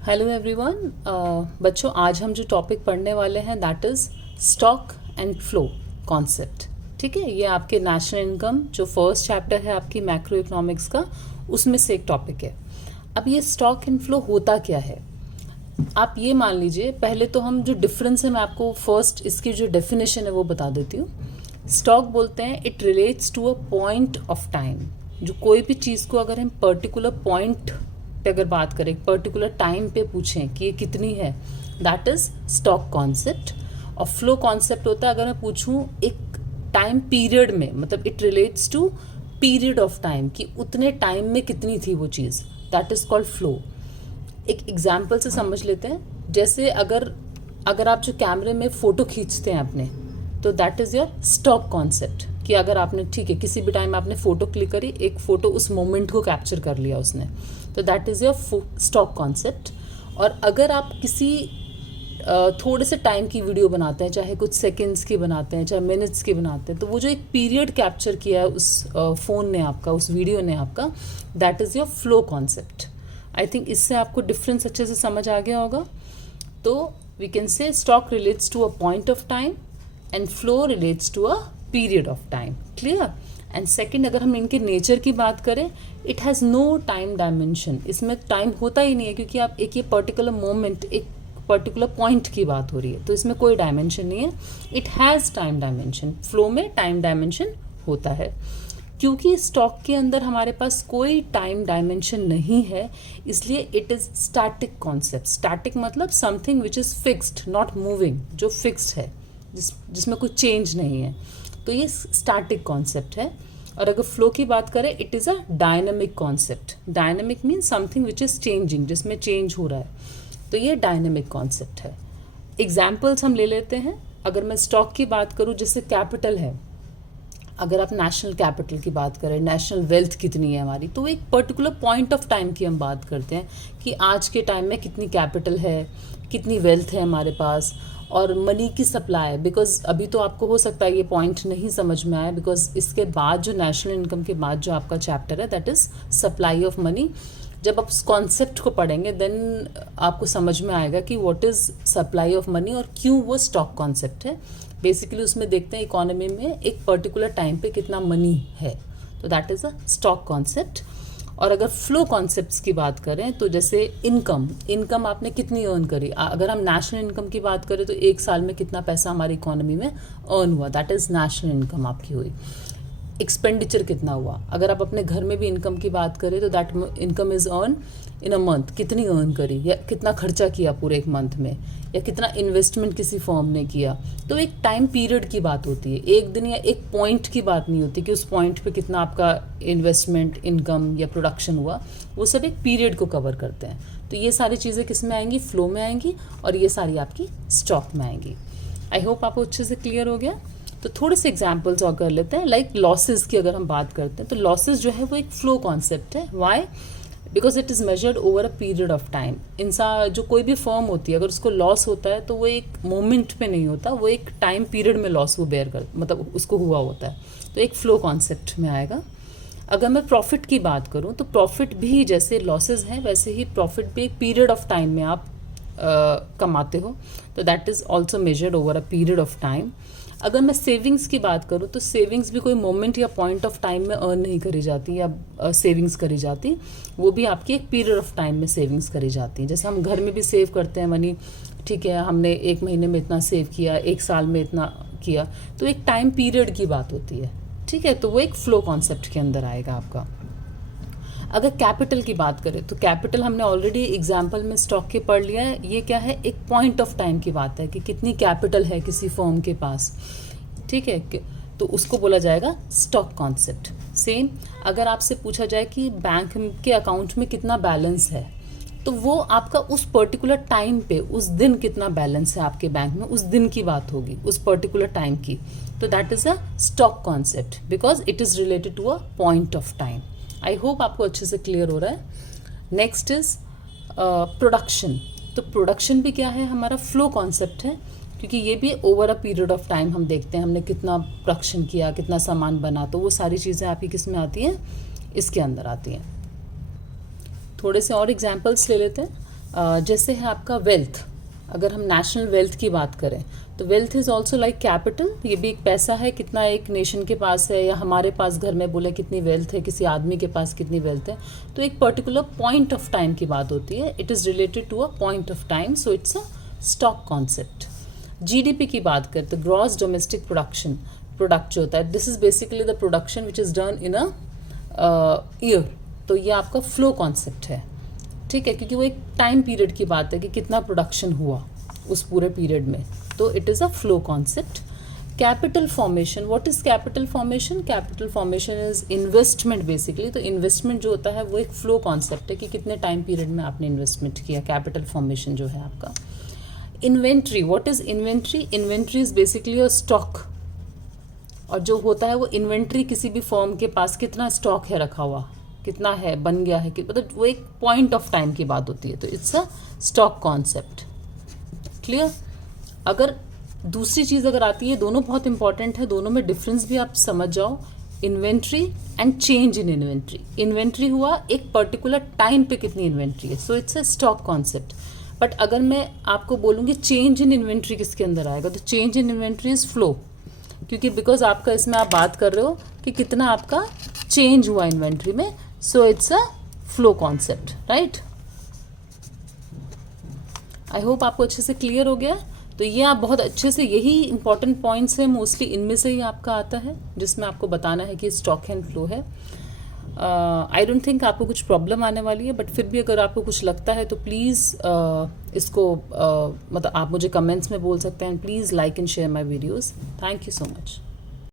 Hello everyone. बच्चों, आज हम जो टॉपिक पढ़ने वाले हैं that is stock and flow concept. ठीक है, ये आपके नेशनल इनकम जो फर्स्ट चैप्टर है आपकी मैक्रो इकोनॉमिक्स का, उसमें से एक टॉपिक है। अब ये स्टॉक एंड फ्लो होता क्या है, आप ये मान लीजिए। पहले तो हम जो डिफरेंस है, मैं आपको फर्स्ट इसकी जो डेफिनेशन है वो बता देती हूँ। स्टॉक बोलते हैं it relates to a point of time. जो कोई भी चीज़ को अगर हम पर्टिकुलर पॉइंट पे अगर बात करें, पर्टिकुलर टाइम पे पूछें कि ये कितनी है, दैट इज स्टॉक कॉन्सेप्ट। और फ्लो कॉन्सेप्ट होता है अगर मैं पूछूं एक टाइम पीरियड में, मतलब it relates to period of time कि उतने टाइम में कितनी थी वो चीज़, दैट इज कॉल्ड फ्लो। एक एग्जाम्पल से समझ लेते हैं। जैसे अगर आप जो कैमरे में फ़ोटो खींचते हैं अपने, तो that is your stock concept कि अगर आपने, ठीक है, किसी भी टाइम आपने फ़ोटो क्लिक करी, एक फ़ोटो उस मोमेंट को कैप्चर कर लिया उसने, तो that is your stock concept. और अगर आप किसी थोड़े से टाइम की वीडियो बनाते हैं, चाहे कुछ सेकंड्स की बनाते हैं, चाहे मिनट्स की बनाते हैं, तो वो जो एक पीरियड कैप्चर किया है उस फ़ोन ने आपका, उस वीडियो ने आपका, that is your flow concept. I think इससे आपको डिफरेंस अच्छे से समझ आ गया होगा। तो we can say stock relates to a point of time and flow relates to a period of time. Clear? And second, अगर हम इनके नेचर की बात करें, it has no time dimension. इसमें टाइम होता ही नहीं है, क्योंकि आप एक ये पर्टिकुलर मोमेंट, एक पर्टिकुलर पॉइंट की बात हो रही है, तो इसमें कोई डायमेंशन नहीं है। It has time dimension. Flow में टाइम डायमेंशन होता है। क्योंकि स्टॉक के अंदर हमारे पास कोई टाइम डायमेंशन नहीं है, इसलिए it is static concept. Static मतलब something which is fixed, not moving, जो फिक्स्ड है, जिसमें कोई चेंज नहीं है, तो ये स्टैटिक कॉन्सेप्ट है। और अगर फ्लो की बात करें, it is a dynamic concept. Dynamic means something which is changing, जिसमें चेंज हो रहा है, तो ये डायनेमिक कॉन्सेप्ट है। एग्जाम्पल्स हम ले लेते हैं। अगर मैं स्टॉक की बात करूँ, जैसे कैपिटल है, अगर आप नेशनल कैपिटल की बात करें, नेशनल वेल्थ कितनी है हमारी, तो एक पर्टिकुलर पॉइंट ऑफ टाइम की हम बात करते हैं कि आज के टाइम में कितनी कैपिटल है, कितनी वेल्थ है हमारे पास, और मनी की सप्लाई। बिकॉज अभी तो आपको हो सकता है ये पॉइंट नहीं समझ में आया, बिकॉज इसके बाद जो नेशनल इनकम के बाद जो आपका चैप्टर है that is supply of money. जब आप उस कॉन्सेप्ट को पढ़ेंगे देन आपको समझ में आएगा कि what is supply of money और क्यों वो स्टॉक कॉन्सेप्ट है। बेसिकली उसमें देखते हैं इकोनॉमी में एक पर्टिकुलर टाइम पे कितना मनी है, तो that is a stock concept. और अगर फ्लो कॉन्सेप्ट्स की बात करें, तो जैसे इनकम आपने कितनी अर्न करी, अगर हम नेशनल इनकम की बात करें तो एक साल में कितना पैसा हमारी इकोनॉमी में अर्न हुआ, दैट इज़ नेशनल इनकम आपकी हुई। एक्सपेंडिचर कितना हुआ, अगर आप अपने घर में भी इनकम की बात करें तो that income is earn in a month, कितनी अर्न करी, या कितना खर्चा किया पूरे एक मंथ में, या कितना इन्वेस्टमेंट किसी फर्म ने किया। तो एक टाइम पीरियड की बात होती है, एक दिन या एक पॉइंट की बात नहीं होती कि उस पॉइंट पे कितना आपका इन्वेस्टमेंट, इनकम या प्रोडक्शन हुआ। वो सब एक पीरियड को कवर करते हैं। तो ये सारी चीज़ें किस में आएंगी, फ्लो में आएंगी, और ये सारी आपकी स्टॉक में आएंगी। आई होप आपको अच्छे से क्लियर हो गया। तो थोड़े से एग्जाम्पल्स और कर लेते हैं। लाइक लॉसेस की अगर हम बात करते हैं, तो लॉसेस जो है वो एक फ्लो कॉन्सेप्ट है। Why? Because it is measured over a period of time. इंसान, जो कोई भी फर्म होती है, अगर उसको लॉस होता है तो वो एक मोमेंट पे नहीं होता, वो एक टाइम पीरियड में लॉस वो बेयर कर, मतलब उसको हुआ होता है, तो एक फ्लो कॉन्सेप्ट में आएगा। अगर मैं प्रॉफिट की बात करूं, तो प्रॉफिट भी जैसे लॉसेस हैं वैसे ही प्रॉफिट भी एक पीरियड ऑफ टाइम में आप कमाते हो, तो that is also measured over a period of time. अगर मैं सेविंग्स की बात करूँ, तो सेविंग्स भी कोई मोमेंट या पॉइंट ऑफ टाइम में अर्न नहीं करी जाती या सेविंग्स करी जाती, वो भी आपकी एक पीरियड ऑफ टाइम में सेविंग्स करी जाती हैं। जैसे हम घर में भी सेव करते हैं मनी, ठीक है, हमने एक महीने में इतना सेव किया, एक साल में इतना किया, तो एक टाइम पीरियड की बात होती है, ठीक है, तो वो एक फ्लो कॉन्सेप्ट के अंदर आएगा आपका। अगर कैपिटल की बात करें, तो कैपिटल हमने ऑलरेडी एग्जाम्पल में स्टॉक के पढ़ लिया है। ये क्या है, एक पॉइंट ऑफ टाइम की बात है कि कितनी कैपिटल है किसी फर्म के पास, ठीक है, तो उसको बोला जाएगा स्टॉक कॉन्सेप्ट। सेम अगर आपसे पूछा जाए कि बैंक के अकाउंट में कितना बैलेंस है, तो वो आपका उस पर्टिकुलर टाइम पे, उस दिन कितना बैलेंस है आपके बैंक में, उस दिन की बात होगी, उस पर्टिकुलर टाइम की, तो that is a stock concept because it is related to a point of time. I hope आपको अच्छे से क्लियर हो रहा है। Next is production. तो प्रोडक्शन भी क्या है, हमारा फ्लो कॉन्सेप्ट है, क्योंकि ये भी over a period of time हम देखते हैं हमने कितना प्रोडक्शन किया, कितना सामान बना, तो वो सारी चीज़ें आपकी किस में आती हैं, इसके अंदर आती हैं। थोड़े से और एग्जाम्पल्स ले लेते हैं। जैसे है आपका वेल्थ, अगर हम नेशनल वेल्थ की बात करें तो wealth is also like capital, ये भी एक पैसा है, कितना एक नेशन के पास है या हमारे पास घर में बोले कितनी वेल्थ है, किसी आदमी के पास कितनी वेल्थ है, तो एक पर्टिकुलर पॉइंट ऑफ टाइम की बात होती है, it is related to a point of time, so it's a stock concept. GDP की बात करें तो ग्रॉस डोमेस्टिक प्रोडक्ट जो होता है, this is basically the production which is done in a year, तो ये आपका फ्लो कॉन्सेप्ट है, ठीक है, क्योंकि वो एक टाइम पीरियड की बात है कि कितना प्रोडक्शन हुआ उस पूरे पीरियड में, तो it is a flow concept. Capital formation, what is capital formation? Capital formation is investment basically, तो इन्वेस्टमेंट जो होता है वो एक फ्लो कॉन्सेप्ट है कि कितने टाइम पीरियड में आपने इन्वेस्टमेंट किया, कैपिटल फॉर्मेशन जो है आपका। Inventory, what is inventory? Inventory is basically a stock, और जो होता है वो इन्वेंट्री किसी भी फर्म के पास कितना स्टॉक है रखा हुआ, कितना है, बन गया है, कि मतलब वो एक पॉइंट ऑफ टाइम की बात होती है, तो it's a stock concept. Clear? अगर दूसरी चीज़ अगर आती है, दोनों बहुत इंपॉर्टेंट है, दोनों में डिफरेंस भी आप समझ जाओ, inventory and change in inventory. Inventory हुआ एक पर्टिकुलर टाइम पे कितनी इन्वेंट्री है, सो it's a stock concept. But अगर मैं आपको बोलूँगी चेंज इन इन्वेंट्री किसके अंदर आएगा, तो change in inventory is flow, क्योंकि बिकॉज आपका इसमें आप बात कर रहे हो कि कितना आपका चेंज हुआ इन्वेंट्री में, सो it's a flow concept, right. I hope आपको अच्छे से क्लियर हो गया। तो ये आप बहुत अच्छे से, यही इंपॉर्टेंट पॉइंट्स हैं, मोस्टली इनमें से ही आपका आता है जिसमें आपको बताना है कि स्टॉक एंड फ्लो है। आई डोंट थिंक आपको कुछ प्रॉब्लम आने वाली है, बट फिर भी अगर आपको कुछ लगता है तो प्लीज़ इसको मतलब आप मुझे कमेंट्स में बोल सकते हैं। Please like and share my videos. Thank you so much.